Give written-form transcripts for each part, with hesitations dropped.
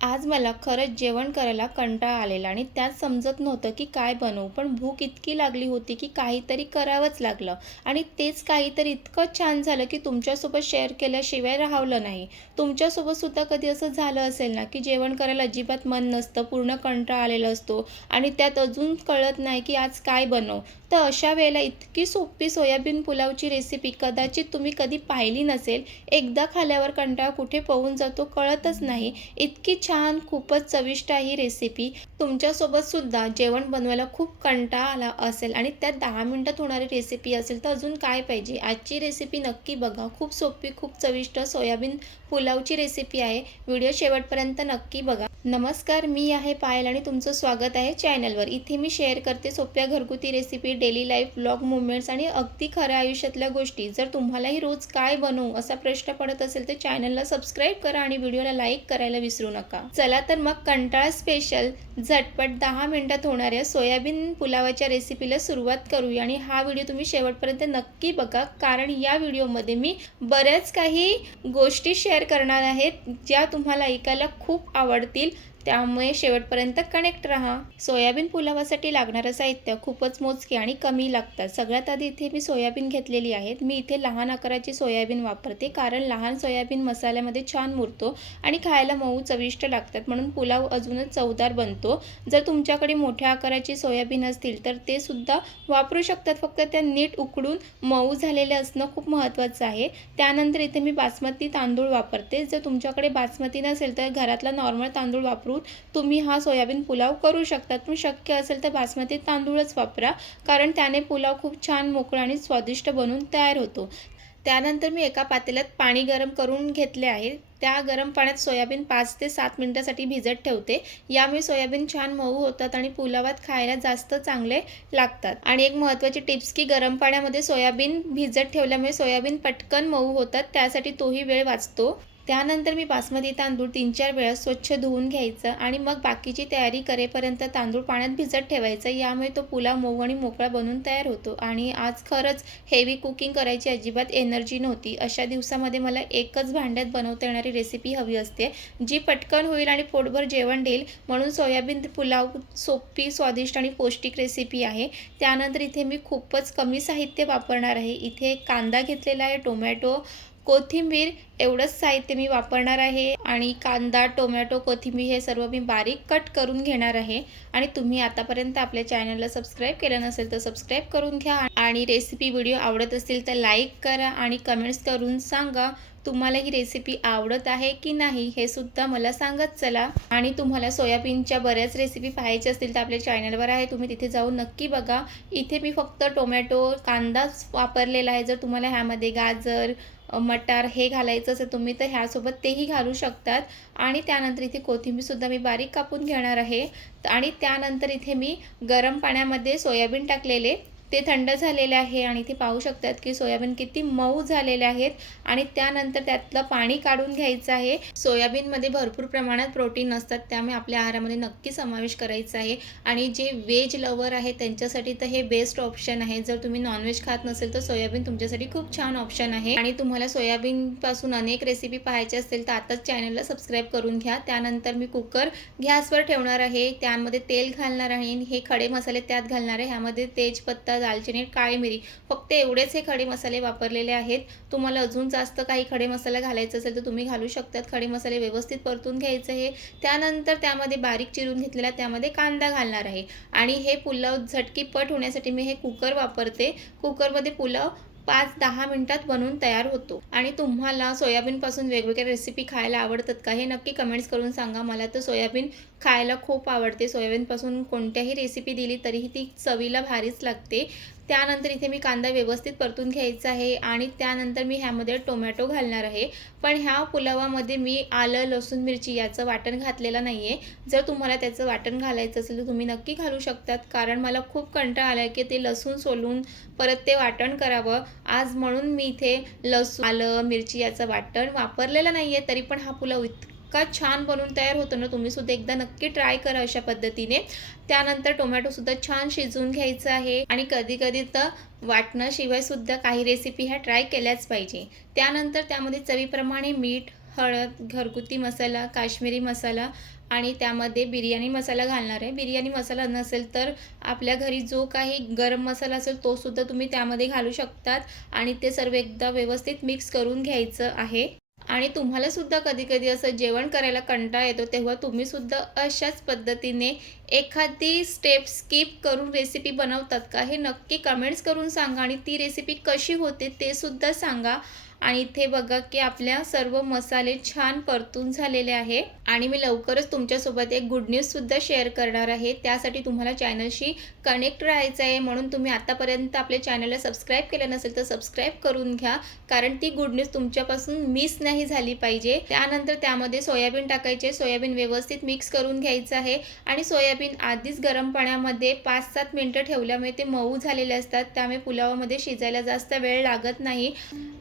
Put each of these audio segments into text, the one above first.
आज मला खरंच जेवण करायला कंटाळा आलेला आणि त्यात समजत नव्हतं की काय बनवू. पण भूक इतकी लागली होती की काहीतरी करावंच लागलं आणि तेच काहीतरी इतकं छान झालं की तुमच्यासोबत शेअर केल्याशिवाय राहवलं नाही. तुमच्यासोबतसुद्धा कधी असं झालं असेल ना की जेवण करायला अजिबात मन नसतं, पूर्ण कंटाळा आलेला असतो आणि त्यात अजून कळत नाही की आज काय बनवू. तर अशा वेळेला इतकी सोपी सोयाबीन पुलावची रेसिपी कदाचित तुम्ही कधी पाहिली नसेल. एकदा खाल्ल्यावर कंटाळा कुठे पळून जातो कळतच नाही. इतकी छान, खूपच चविष्ट आहे ही रेसिपी. तुमच्यासोबत सुद्धा जेवण बनवायला खूप कंटाळा आला असेल आणि त्यात 10 मिनिटात होणारी रेसिपी असेल तर अजून काय पाहिजे. आजची रेसिपी नक्की बघा. खूप सोपी, खूप चविष्ट सोयाबीन पुलावची रेसिपी आहे. व्हिडिओ शेवटपर्यंत नक्की बघा. नमस्कार, मी आहे पायल आणि तुमचं स्वागत आहे चॅनलवर. इथे मी शेअर करते सोप्या घरगुती recipe, daily life, vlog, movements आणि अगदी खऱ्या आयुष्यातल्या गोष्टी. जर तुम्हालाही रोज काय बनवू असा प्रश्न पडत असेल तर चॅनलला सबस्क्राईब करा आणि व्हिडिओला लाईक करायला विसरू नका. चला तर मग कंटाळा स्पेशल झटपट 10 मिनिटात होणाऱ्या सोयाबीन पुलावाच्या रेसिपीला सुरुवात करूया आणि हा व्हिडिओ तुम्ही शेवटपर्यंत नक्की बघा, कारण या व्हिडिओमध्ये मी बऱ्याच काही गोष्टी शेअर करणार आहेत ज्या तुम्हाला ऐकायला खूप आवडतील. त्यामुळे शेवटपर्यंत कनेक्ट राहा. सोयाबीन पुलावासाठी लागणारं साहित्य खूपच मोजके आणि कमी लागतात. सगळ्यात आधी इथे मी सोयाबीन घेतलेली आहेत. मी इथे लहान आकाराची सोयाबीन वापरते, कारण लहान सोयाबीन मसाल्यामध्ये छान मुरतो आणि खायला मऊ चविष्ट लागतात, म्हणून पुलाव अजूनच चवदार बनतो. जर तुमच्याकडे मोठ्या आकाराची सोयाबीन असतील तर ते सुद्धा वापरू शकतात. फक्त त्या नीट उकडून मऊ झालेले असणं खूप महत्त्वाचं आहे. त्यानंतर इथे मी बासमती तांदूळ वापरते. जर तुमच्याकडे बासमती नसेल तर घरातला नॉर्मल तांदूळ वापरून तुम्ही हा सोयाबीन पुलाव करू शकतात. पण शक्य असेल तर बासमती तांदूळच वापरा, कारण त्याने पुलाव खूप छान मोकळा आणि स्वादिष्ट बनून तयार होतो. त्यानंतर मी एका पातेल्यात पाणी गरम करून घेतले आहे. त्या गरम पाण्यात सोयाबीन 5 ते 7 मिनिटांसाठी भिजत ठेवते. यामुळे सोयाबीन छान मऊ होतात आणि पुलावात खायला जास्त चांगले लागतात. आणि एक महत्त्वाची टिप्स की गरम पाण्यामध्ये सोयाबीन भिजत ठेवल्यामुळे सोयाबीन पटकन मऊ होतात, त्यासाठी तोही वेळ वाचतो. त्यानंतर मी बासमती तांदूळ 3-4 वेळा स्वच्छ धुवून घ्यायचं आणि मग बाकीची तयारी करेपर्यंत तांदूळ पाण्यात भिजत ठेवायचं. यामुळे तो पुलाव मऊ आणि मोकळा बनून तयार होतो. आणि आज खरंच हेवी कुकिंग करायची अजिबात एनर्जी नव्हती. अशा दिवसामध्ये मला एकच भांड्यात बनवता येणारी रेसिपी हवी असते, जी पटकन होईल आणि पोटभर जेवण देईल. म्हणून सोयाबीन पुलाव सोपी, स्वादिष्ट आणि पौष्टिक रेसिपी आहे. त्यानंतर इथे मी खूपच कमी साहित्य वापरणार आहे. इथे कांदा घेतलेला आहे, टोमॅटो, कोथिंबीर एवढंच साहित्य मी वापरणार आहे. आणि कांदा, टोमॅटो, कोथिंबीर हे सर्व मी बारीक कट करून घेणार आहे. आणि तुम्ही आतापर्यंत आपल्या चॅनलला सबस्क्राईब केलं नसेल तर सबस्क्राईब करून घ्या. आणि रेसिपी व्हिडिओ आवडत असतील तर लाईक करा आणि कमेंट्स करून सांगा तुम्हाला ही रेसिपी आवडत आहे की नाही, हे सुद्धा मला सांगत चला. आणि तुम्हाला सोयाबीनच्या बऱ्याच रेसिपी पाहायच्या असतील तर आपल्या चॅनलवर आहे, तुम्ही तिथे जाऊन नक्की बघा. इथे मी फक्त टोमॅटो, कांदाच वापरलेला आहे. जर तुम्हाला ह्यामध्ये गाजर, मटार हे घालायचं असेल तुम्ही तर ह्यासोबत तेही घालू शकतात. आणि त्यानंतर इथे कोथिंबीरसुद्धा मी बारीक कापून घेणार आहे. आणि त्यानंतर इथे मी गरम पाण्यामध्ये सोयाबीन टाकलेले, ते थंड झालेले आहे आणि इथे पाहू शकतात की सोयाबीन किती मऊ झालेले आहेत. आणि त्यानंतर त्यातलं पाणी काढून घ्यायचं आहे. सोयाबीनमध्ये भरपूर प्रमाणात प्रोटीन असतात, त्यामुळे आपल्या आहारामध्ये नक्की समावेश करायचा आहे. आणि जे व्हेज लवर आहे त्यांच्यासाठी तर हे बेस्ट ऑप्शन आहे. जर तुम्ही नॉनव्हेज खात नसेल तर सोयाबीन तुमच्यासाठी खूप छान ऑप्शन आहे. आणि तुम्हाला सोयाबीनपासून अनेक रेसिपी पाहायच्या असतील तर आताच चॅनलला सबस्क्राईब करून घ्या. त्यानंतर मी कुकर गॅसवर ठेवणार आहे. त्यामध्ये तेल घालणार आहे. हे खडे मसाले त्यात घालणार आहे. ह्यामध्ये तेजपत्ता, दालचिनी, काळी मिरी, फक्त एवढेच हे खडे मसाले वापरलेले आहेत. तुम्हाला अजून जास्त काही खडे मसाला घालायचा असेल तर तुम्ही घालू शकतात. खडे मसाले व्यवस्थित परतून घ्यायचे आहे. त्यानंतर त्यामध्ये बारीक चिरून घेतलेला त्यामध्ये कांदा घालणार आहे. आणि हे पुलाव झटकीपट होण्यासाठी मी हे कुकर वापरते. कुकरमध्ये पुलाव 5-10 मिनिटात बनवून तयार होतो. आणि तुम्हाला सोयाबीनपासून वेगवेगळ्या रेसिपी खायला आवडतात का, हे नक्की कमेंट्स करून सांगा. मला तर सोयाबीन खायला खूप आवडते. सोयाबीनपासून कोणत्याही रेसिपी दिली तरीही ती चवीला भारीच लागते. त्यानंतर इथे मी कांदा व्यवस्थित परतून घ्यायचा आहे. आणि त्यानंतर मी ह्यामध्ये टोमॅटो घालणार आहे. पण ह्या पुलावामध्ये मी आलं, लसूण, मिरची याचं वाटण घातलेलं नाही आहे. जर तुम्हाला त्याचं वाटण घालायचं असेल तर तुम्ही नक्की घालू शकतात, कारण मला खूप कंटाळा आला आहे की ते लसूण सोलून परत ते वाटण करावं आज. म्हणून मी इथे लसूण, आलं, मिरची याचं वाटण वापरलेलं नाही आहे. तरी पण हा पुलाव इतका छान बनवून तयार होतो ना, तुम्ही सुद्धा एकदा नक्की ट्राय करा अशा पद्धतीने. त्यानंतर टोमॅटोसुद्धा छान शिजवून घ्यायचं आहे. आणि कधी कधी तर वाटणाशिवाय सुद्धा काही रेसिपी ह्या ट्राय केल्याच पाहिजे. त्यानंतर त्यामध्ये चवीप्रमाणे मीठ, हळद, घरगुती मसाला, काश्मीरी मसाला आणि त्यामध्ये बिर्याणी मसाला घालणार आहे. बिर्याणी मसाला नसेल तर आपल्या घरी जो काही गरम मसाला असेल तो सुद्धा तुम्ही त्यामध्ये घालू शकतात आणि ते सर्व एकदा व्यवस्थित मिक्स करून घ्यायचं आहे. आणि तुम्हाला सुद्धा कधी-कधी असं जेवण करायला कंटाळा येतो, तेव्हा तुम्ही सुद्धा अशाच पद्धतीने एखादी स्टेप स्किप करून रेसिपी बनवतात का? हे नक्की कमेंट्स करून सांगा आणि ती रेसिपी कशी होते ते सुद्धा सांगा. आणि इथे बघा की आपल्या सर्व मसाले छान परतून झालेले आहे आणि मी लवकरच तुमच्यासोबत एक गुड न्यूज सुद्धा शेअर करणार आहे. त्यासाठी तुम्हाला चॅनलशी कनेक्ट राहायचं आहे, म्हणून तुम्ही आतापर्यंत आपल्या चॅनलला सबस्क्राईब केलं नसेल तर सबस्क्राईब करून घ्या, कारण ती गुड न्यूज तुमच्यापासून मिस नाही झाली पाहिजे. त्यानंतर त्यामध्ये सोयाबीन टाकायचे. सोयाबीन व्यवस्थित मिक्स करून घ्यायचं आहे आणि सोयाबीन आधीच गरम पाण्यामध्ये 5-7 मिनिटं ठेवल्यामुळे ते मऊ झालेले असतात, त्यामुळे पुलावामध्ये शिजायला जास्त वेळ लागत नाही.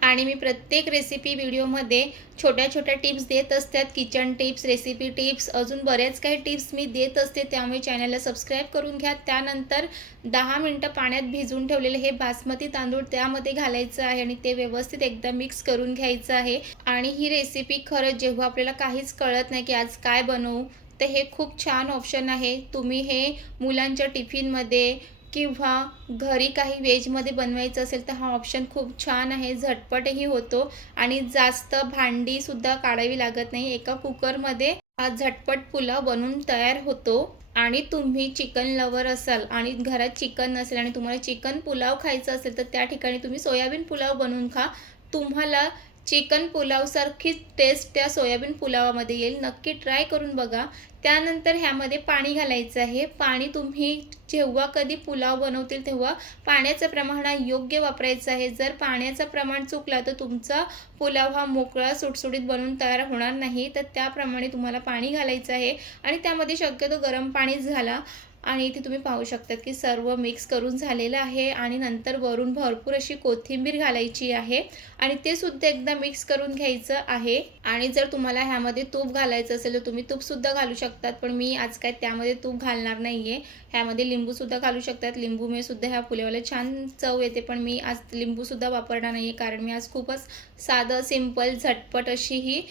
आणि मी प्रत्येक रेसिपी व्हिडिओमध्ये छोट्या-छोट्या टिप्स देत असतात, किचन टिप्स, रेसिपी टिप्स, अजून बऱ्याच काही टिप्स मी देत असते, त्यामुळे चॅनलला सबस्क्राईब करून घ्या. त्यानंतर 10 मिनिटं पाण्यात भिजवून ठेवलेले हे बासमती तांदूळ त्यामध्ये घालायचं आहे आणि ते व्यवस्थित एकदा मिक्स करून घ्यायचं आहे. आणि ही रेसिपी खरंच जेव्हा आपल्याला काहीच कळत नाही की आज काय बनवू, तर हे खूप छान ऑप्शन आहे. तुम्ही हे मुलांच्या टिफिनमध्ये किंवा घरी काही व्हेजमध्ये बनवायचं असेल तर हा ऑप्शन खूप छान आहे. झटपटही होतो आणि जास्त भांडीसुद्धा काढावी लागत नाही. एका कुकरमध्ये हा झटपट पुलाव बनवून तयार होतो. आणि तुम्ही चिकन लवर असाल आणि घरात चिकन नसेल आणि तुम्हाला चिकन पुलाव खायचा असेल तर त्या ठिकाणी तुम्ही सोयाबीन पुलाव बनवून खा. तुम्हाला चिकन पुलावसारखीच टेस्ट त्या सोयाबीन पुलावामध्ये येईल. नक्की ट्राय करून बघा. त्यानंतर ह्यामध्ये पाणी घालायचं आहे. पाणी तुम्ही जेव्हा कधी पुलाव बनवतील तेव्हा पाण्याचं प्रमाण योग्य वापरायचं आहे. जर पाण्याचं प्रमाण चुकला तर तुमचा पुलाव हा मोकळा सुटसुटीत बनून तयार होणार नाही. तर त्याप्रमाणे तुम्हाला पाणी घालायचं आहे आणि त्यामध्ये शक्यतो गरम पाणीच घाला. आणि इथे तुम्ही पाहू शकता की सर्व मिक्स करून झालेलं आहे आणि नंतर वरून भरपूर अशी कोथिंबीर घालायची आहे आणि ते सुद्धा एकदा मिक्स करून घ्यायचं आहे. आणि जर तुम्हाला ह्यामध्ये तूप घालायचं असेल तर तुम्ही तूपसुद्धा घालू शकतात, पण मी आज काय त्यामध्ये तूप घालणार नाही आहे. ह्यामध्ये लिंबूसुद्धा घालू शकतात. लिंबूमुळे सुद्धा ह्या पुलावाला छान चव येते, पण मी आज लिंबूसुद्धा वापरणार नाही आहे, कारण मी आज खूपच साधं, सिंपल, झटपट अशी ही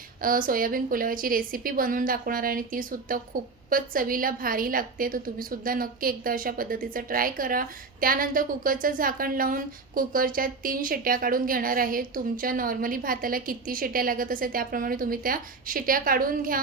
सोयाबीन पुलावाची रेसिपी बनवून दाखवणार आहे आणि तीसुद्धा खूपच चवीला भारी लागते. तर तुम्हीसुद्धा नक्की एकदा अशा पद्धतीचं ट्राय करा. त्यानंतर कुकरचं झाकण लावून कुकरच्या 3 शिट्या काढून घेणार आहे. तुमच्या नॉर्मली भाताला किती शिट्या लागत असेल त्याप्रमाणे तुम्ही त्या शिट्या काढून घ्या.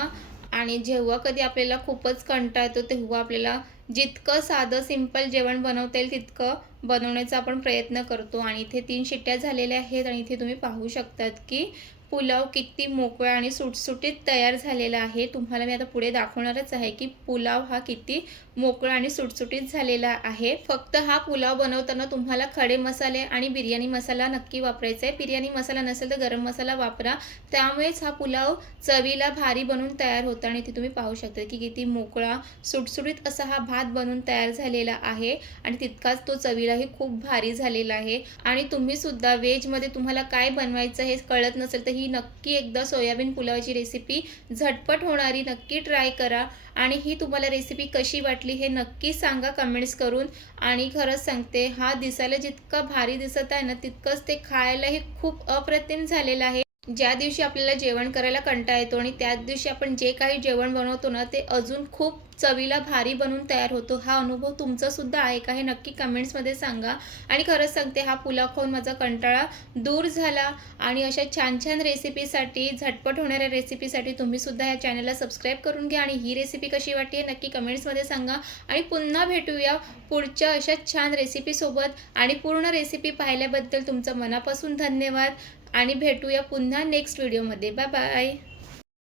आणि जेव्हा कधी आपल्याला खूपच कंटाळा येतो तेव्हा आपल्याला जितकं साधं सिंपल जेवण बनवता येईल तितकं बनवण्याचा आपण प्रयत्न करतो. आणि इथे 3 शिट्ट्या झालेल्या आहेत आणि इथे तुम्ही पाहू शकतात की पुलाव किती मोकळा आणि सुटसुटीत तयार झालेला आहे. तुम्हाला मी आता पुढे दाखवणारच आहे की पुलाव हा किती मोकळा आणि सुटसुटीत झालेला आहे. फक्त हा पुलाव बनवताना तुम्हाला खडे मसाले आणि बिर्याणी मसाला नक्की वापरायचा आहे. बिर्याणी मसाला नसेल तर गरम मसाला वापरा, त्यामुळेच हा पुलाव चवीला भारी बनून तयार होतो. आणि इथे तुम्ही पाहू शकता की किती मोकळा सुटसुटीत असा हा भात बनून तयार झालेला आहे आणि तितकाच तो चवीलाही खूप भारी झालेला आहे. आणि तुम्ही सुद्धा व्हेजमध्ये तुम्हाला काय बनवायचं हे कळत नसेल तर ही नक्की एकदा सोयाबीन पुलावाची रेसिपी झटपट होणारी नक्की ट्राय करा. आणि ही तुम्हाला रेसिपी कशी वाटली हे नक्की सांगा कमेंट्स करून. आणि खरंच सांगते, हा दिसायला जितका भारी दिसत आहे ना तितकंच ते खायलाही खूप अप्रतिम झालेलं आहे. ज्या दिवशी आपल्याला जेवण करायला कंटाळा येतो आणि त्याच दिवशी आपण जे काही जेवण बनवतो ना ते अजून खूप चवीला भारी बनून तयार होतो. हा अनुभव तुमचा सुद्धा आहे का हे नक्की कमेंट्समध्ये सांगा. आणि खरंच सांगते, हा पुलाव खाऊन माझा कंटाळा दूर झाला. आणि अशा छान छान रेसिपीसाठी, झटपट होणाऱ्या रेसिपीसाठी तुम्ही सुद्धा या चॅनलला सबस्क्राईब करून घ्या. आणि ही रेसिपी कशी वाटते हे नक्की कमेंट्समध्ये सांगा. आणि पुन्हा भेटूया पुढच्या अशाच छान रेसिपीसोबत. आणि पूर्ण रेसिपी पाहिल्याबद्दल तुमचं मनापासून धन्यवाद. आणि भेटूया पुन्हा नेक्स्ट व्हिडिओमध्ये. Bye bye.